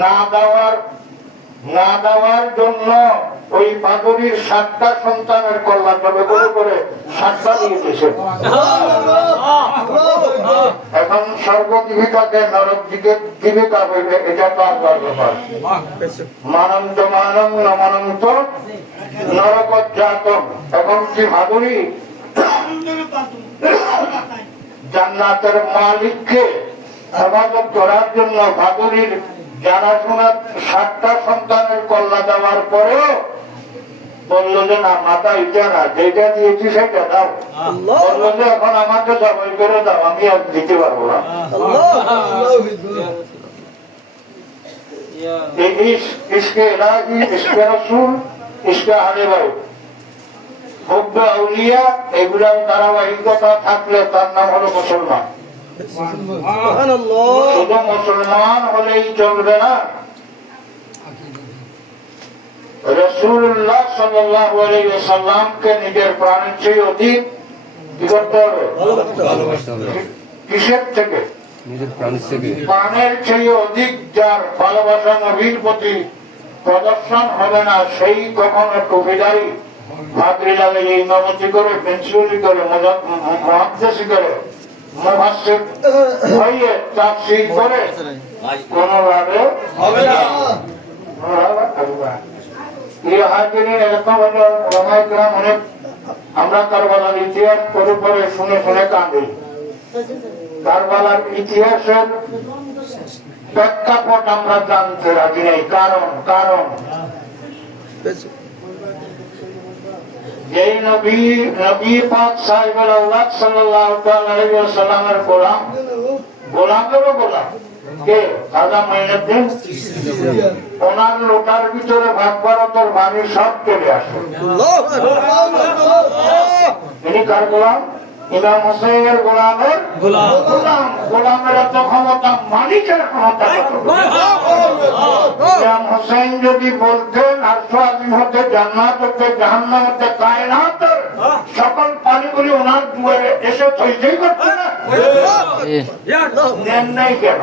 না দেওয়ার না দেওয়ার জন্য ওই পাগড়ির সাতটা সন্তানের কল্যাণ হবে। করে সাতটা দিয়ে দিয়েছেন এখন সর্বজীবিকাকে নরক দিকে জীবিকা হইবে এটা ব্যাপার। মানন্ত মানম ন মানন্ত নরক এখন কি জান্নাতের মালিককে হেফাজত করার জন্য ভাদুরীর জানাশোনা সাতটা সন্তানের কল্লা দেওয়ার পরেও বলল যে না মাথা না যেটা দিয়েছি সেটা দাও। বলল যে এখন আমাকে জবাই করে দাও আমি আর দিতে পারব না। ইসকে ইলাহি ইসকে রসুল ইসকে আলে ভাই আউলিয়া এগুলার ধারাবাহিকতা থাকলে তার নাম হলো মুসলমান। শুধু মুসলমান হলেই চলবে না নিজের প্রাণের চেয়ে অধিক যার ভালোবাসা নবীর প্রতি প্রদর্শন হবে না সেই কখনো টুপিদারি ভাগরি লাগে ইমামতি করে পেন্সিলি করে মহাদ্দেশি করে হইয়ে করে। কোনোভাবে হবে না। এরকম হলো অনেক আমরা কারবালার ইতিহাস পরে পরে শুনে শুনে কাঁদি। কারবালার ইতিহাসের প্রেক্ষাপট আমরা জানতে রাজি নেই। কারণ কারণ। এই নবী নবী পাক সাহেবের আল্লাহ সাল্লাল্লাহু আলাইহি ওয়াসাল্লামের গোলাম। গোলামেরও গোলাম। কে? দাদা মাইনুদ্দিন? ওনার লোটার ভিতরে ভাগ ভারতের বাণী সব চলে আসে। তিনি কার গোলাম? ইমাম হোসেনের গোলামের গোলাম। গোলাম। গোলামের এত ক্ষমতা মালিকের ক্ষমতা? হোসেন যদি বলতেন হতে জান্নাত হতে জাহান্নাম হতে কায়নাত সকল পানিগুলি ওনার দুয়ারে এসে থইতেই করতে না? নেন নাই কেন?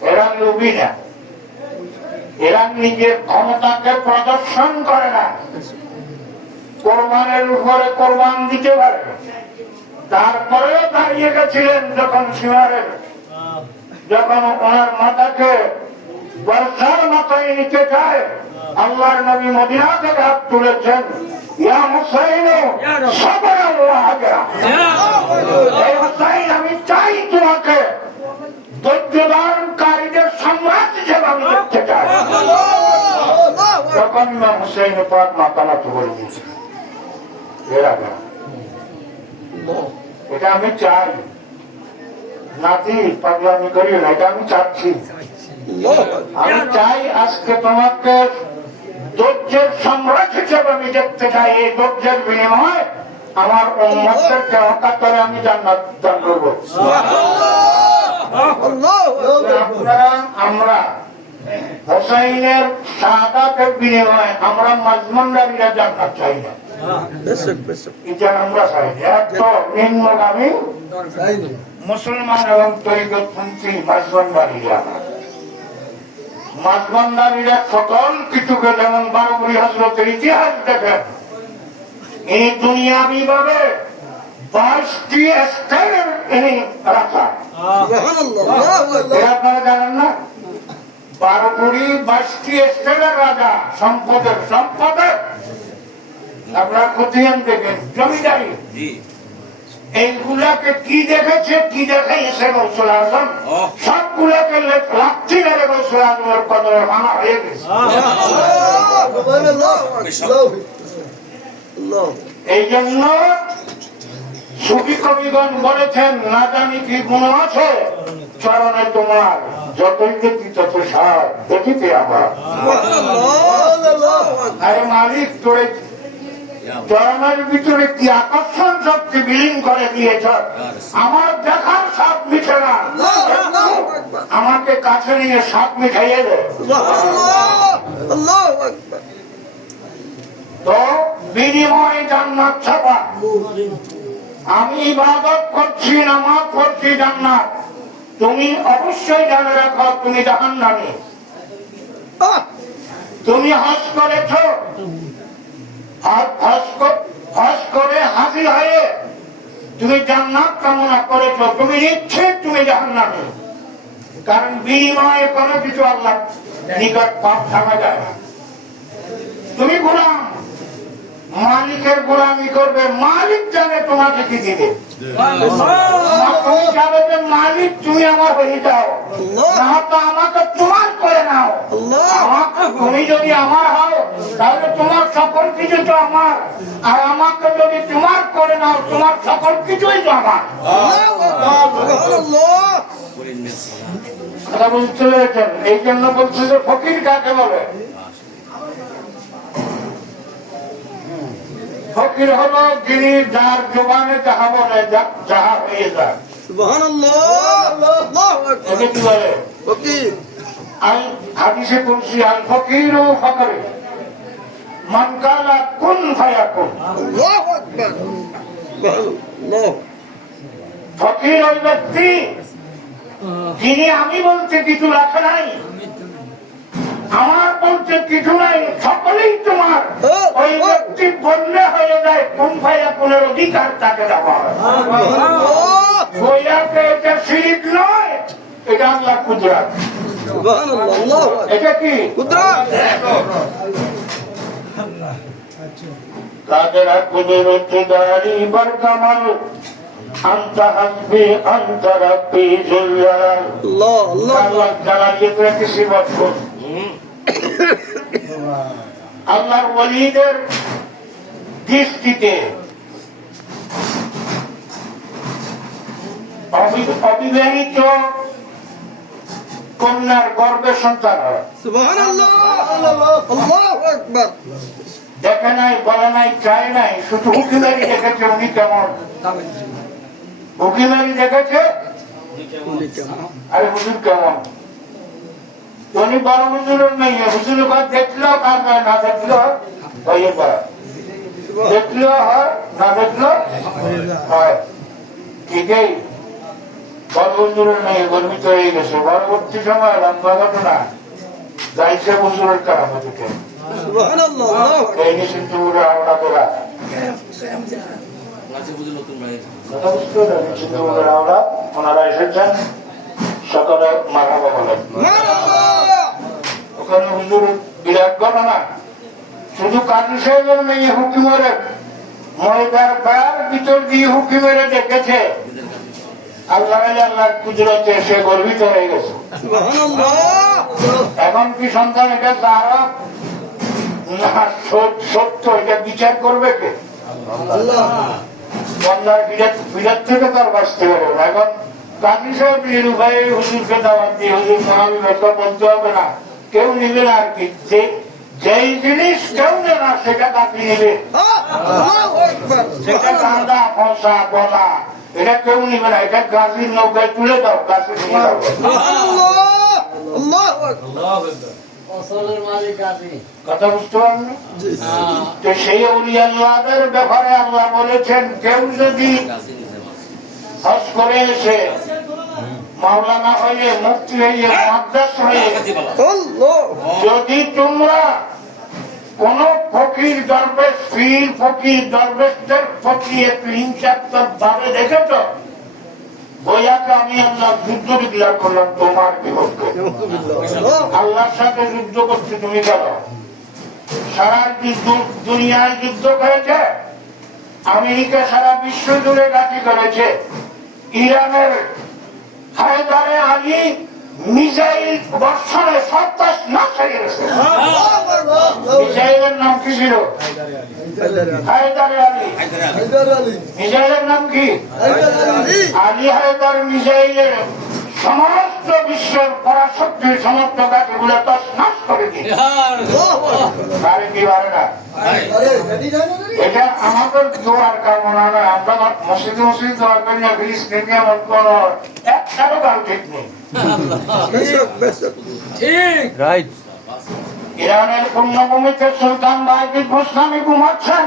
এরা লোভী না। এরা নিজের ক্ষমতাকে প্রদর্শন করে না। কোরবানের উপরে কোরবান দিতে পারে। তারপরেও দাঁড়িয়ে গেছিলেন যখন সীমারের। যখন ওনার মাথাকে বর্ষার মাথায় নিতে চায় আল্লাহর নবী মদিনা থেকে হাত তুলেছেন। আমি চাই তোমাকে ধৈর্যধারণকারীদের সম্রাট হিসেবে আমি দেখতে চাই। তখন ইমাম হুসাইন পাক মাথা নত করে আমি করি দেখতে চাই। এই ধৈর্যের বিনিময়ে আমার উন্মতদেরকে অকাতরে আমি জান্নাত দান করব। আপনারা, আমরা হোসাইনের শাহাদাতের বিনিময়ে আমরা মাজমন্ডারীরা জান্নাত চাই না। এটা আমরা নিম্নগামী মুসলমান এবং সকল কিছুকে যেমন বারবুরি হজরতের ইতিহাস দেখেন এই দুনিয়াবি ভাবে বাইশটি ইনি রাখা। আপনারা জানেন না? বারোপুরি বাইশটি স্টেটের রাজা সম্পদের সম্পদের আপনারা খতিয়ান দেখেন জমিদারি। এইগুলাকে কি দেখেছে কি দেখাইছে গৌসুল আজম? সবগুলাকে লাঠি মেরে গৌসুল আজমের কদরে ভাঙা হয়ে গেছে। এই জন্য সুফি কবিগণ বলেছেন না জানি কি গুণ আছে? চরণে তোমার যতই দেখি তত সার দেখিতে আমার। আরে মালিক তোরে চরণের ভিতরে কি আকর্ষণ শক্তি বিলীন করে দিয়েছ? আমার দেখার সাপ মিঠে না। আমাকে কাছে নিয়ে মিঠাইয়ে দে। তো বিনিময়ে জান্নাত ছাপা। আমি ইবাদত করছি নামাজ করছি জান্নাত। তুমি অবশ্যই জানে রাখো তুমি জাহান নামি তুমি হজ করেছ। হজ করে হাজির হয়ে। তুমি জান্নাত কামনা করেছ তুমি নিশ্চিত তুমি কারণ বিনিময়ে কোনো কিছু আল্লাহ নিকট পাপ থাকা যায় না। তুমি গোলাম মালিকের গোলামি করবে মালিক জানে তোমাকে কি দিবে। তুমি যাবে যে মালিক তুমি আমার হয়ে যাও। না তো আমাকে তোমার করে নাও। আমাকে তুমি যদি আমার হও তাহলে তোমার সকল কিছু তো আমার। আর আমাকে যদি তোমার করে নাও তোমার সকল কিছুই তো আমার। কথা বুঝতে পেরেছেন এই জন্য বলছি যে ফকির কাকে বলে? ফকির হলো যিনি যার জোগানে যাহা বলে যাহা হয়ে যায়। হাদিসে বলছি আল ফকির ও ফকরে কুন! ফকির ওই ব্যক্তি যিনি আমি বলতে কিছু রাখে নাই। আমার বলতে কিছু নাই সকলেই তোমার। ওই ব্যক্তি বললে হয়ে যায় কোন ভাইয়া কোনের অধিকার তাকে দেওয়া সুবহানাল্লাহ! বইয়াকে এটা শিরিক নয় এটা আল্লাহ কুদরাত সুবহানাল্লাহ! আল্লাহু আকবার! এটা কি কুদরত! কাদের কুদরত দারি বরকামাল আন্ত হাসবি আন্ত রাব্বি জুল্লাল আল্লাহ, আল্লাহ! আল্লাহ জালালিয়ত রাখি সিবত কর আল্লাহর ওলিদের দৃষ্টিতে অবিবাহিত কন্যার গর্ভে সন্তান হয়! দেখে নাই বলে নাই চায় নাই শুধু উকিলারি দেখেছে উনি কেমন। উকিলারি দেখেছে? আরে হুজুর কেমন? উনি বড় হুজুরের নেই হুজুরের ঘর দেখলেও কাজ হয় না দেখলেও যায় দেখলেও হয় না দেখলেও হয়। ঠিকই। হুজুরের নেই গর্বিত হয়ে গেছে। পরবর্তী সময় লম্বা ঘটনা। গাইছে হুজুরের কারণ থেকে। করা। ওনারা এসেছেন। সকালে মারাবা বলেন ওখানে হুজুর বিরাট ঘটনা। শুধু কাজী সাহেবের মেয়ে হুকি মেরে ময়দার বার ভিতর দিয়ে হুকি মেরে দেখেছে। আল্লাহ আল্লাহ কুদরতে সে গর্বিত হয়ে গেছে। এখন কি সন্তান এটা তারা সত্য এটা বিচার করবে কে! বিরাট থেকে তার বাঁচতে পারে না। এখন কাজী সাহেব নিরু ভাই হুজুরকে দাওয়াত দিয়ে হুজুর মহাবিবেক বলতে হবে না। কেউ নিবে না আর কি। যে যেই জিনিস কেউ নেবে না সেটা কাকি নেবে! সেটা কান্দা ফসা গলা। এটা কেউ নিবে না এটা গাছের নৌকায় তুলে দাও গাছে নিয়ে দাও। সুবহানাল্লাহ! আল্লাহু! আকবার! ফসলের মালিক আছে কথা বুঝতে পারেন তো সেই উলিয়াল্লাদের ব্যাপারে আল্লাহ বলেছেন কেউ যদি হজ করে এসে মাওলানা হয়ে মুক্তি হয়ে মাদ্রাস হয়ে যদি তোমরা কোন ফকির দরবেশ পীর ফকির দরবেশদের একটু হিংসাত্মক ভাবে দেখেছ? আমি আল্লাহ যুদ্ধ ডিক্লার করলাম তোমার আল্লাহর সাথে যুদ্ধ তুমি সারা দুনিয়ায় যুদ্ধ করেছে? আমেরিকা সারা বিশ্ব জুড়ে গাছি করেছে। ইরানের হায়দারে আলী মিসাইল বর্ষণে সন্ত্রাস নাশ হয়ে গেছে। মিসাইলের নাম কি ছিল? হায়দারে আলী। মিসাইলের নাম কি? আলী। আলী হায়দার মিসাইলের। সমস্ত বিশ্বের পরাশক্তির সমস্ত গাছগুলো তো নাশ করে দিয়েছে। না? এটা আমাদের দোয়ার কামনা নয় আমরা মসজিদ মসজিদ দোয়া করি না ফিরিস থেকে এমন কোন একটারও কাল ঠিক নেই। বেশক বেশক ইরানের পূর্ণভূমিতে সুলতান বাহিদ গোস্বামী ঘুমাচ্ছেন।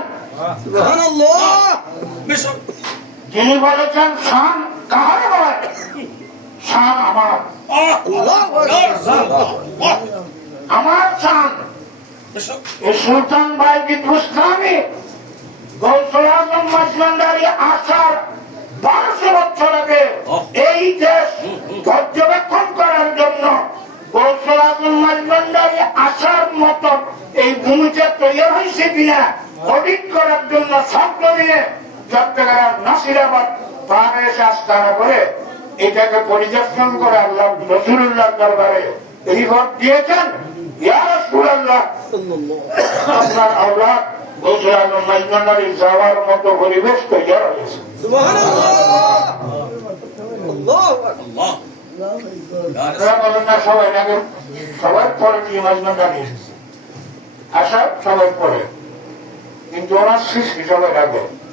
যিনি বলেছেন শান কাহার হয় সান আমার। আমার সান সুলতান ভাই কিন্তু ইসলামী পর্যবেক্ষণ করার জন্য গৌসলাম মাজমান্ডারি আসার মতো এই ভূমিতে তৈরি হয়েছে কিনা অডিট করার জন্য সব মিলে চট্টগ্রাম নাসিরাবাদ পাহাড়ে এসে আস্তানা করে এটাকে পরিদর্শন করে আল্লাহ রসুল্লাহ দরবারে রিপোর্ট দিয়েছেন সবাই পরে পরে। কিন্তু ওনার সৃষ্টি সবাই আগে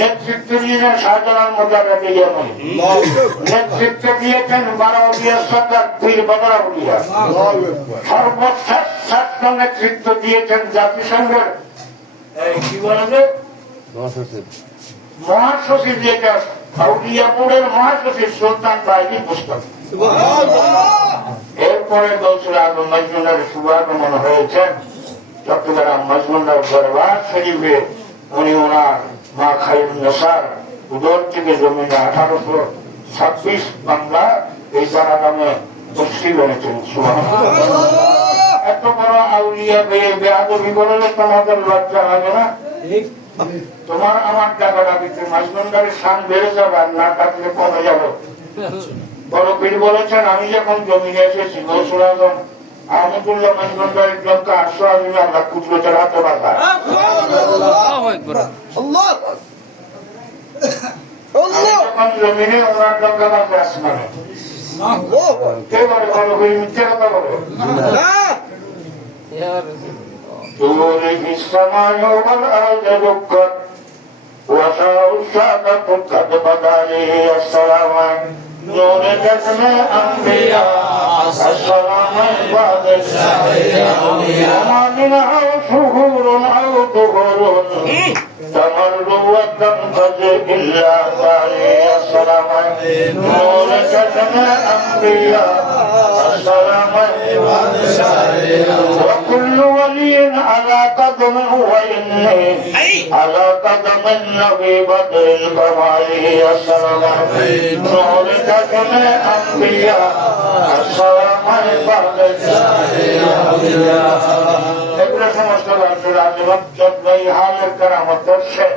নেতৃত্ব নেতৃত্ব দিয়েছেন নেতৃত্ব দিয়েছেন জাতিসংঘের। মহাসচিব। মহাসচিব সুলতান বাহিনী পুস্তক। এরপরে গৌসুল আজম মজমুন্ডার শুভাগমন হয়েছে। চট্টগ্রাম মজমুন্ডার দরবার শরীফে উনি ওনার মা খাইরুন নেসার উদর থেকে জমিনে আঠারোশো ছাব্বিশ বাংলা এই জানা নামে তসরি বেড়েছেন এত বড় আউলিয়া পেয়ে বেআবি করলে তোমাদের লজ্জা লাগে না? তোমার আমার টাকা ডাকিতে মাঝমন্ডারের সান বেড়ে যাবে আর না ডাকলে কমে যাবে? বড় পীর বলেছেন, আমি যখন জমিনে এসেছি গৌসুল আজম আহমদুল্লাহ মাঝমন্ডারের লোককে আটশো আজমে আমরা কুচলো চালাতে পারলাম الله আমি الله যখন জমিনে ওনার লোককে বাঁচে আসমানে الله কে বলে বড় পীর মিথ্যে কথা বলে لا طول في السماء والأرض دكت وشاء الشهادة قد بدا لي السلام نور جسم أنبياء السلام بعد الشهر وما منها شهور أو ظهور تمر وتنقضي إلا بعلي السلام نورك من الأنبياء السلام على قدم وإني على قدم النبي بدر الكمال السلام نور كتم أنبياء السلام بعد এগুলো সমস্ত রাজ্যের আজমত যত এই হালের কেরামত শেষ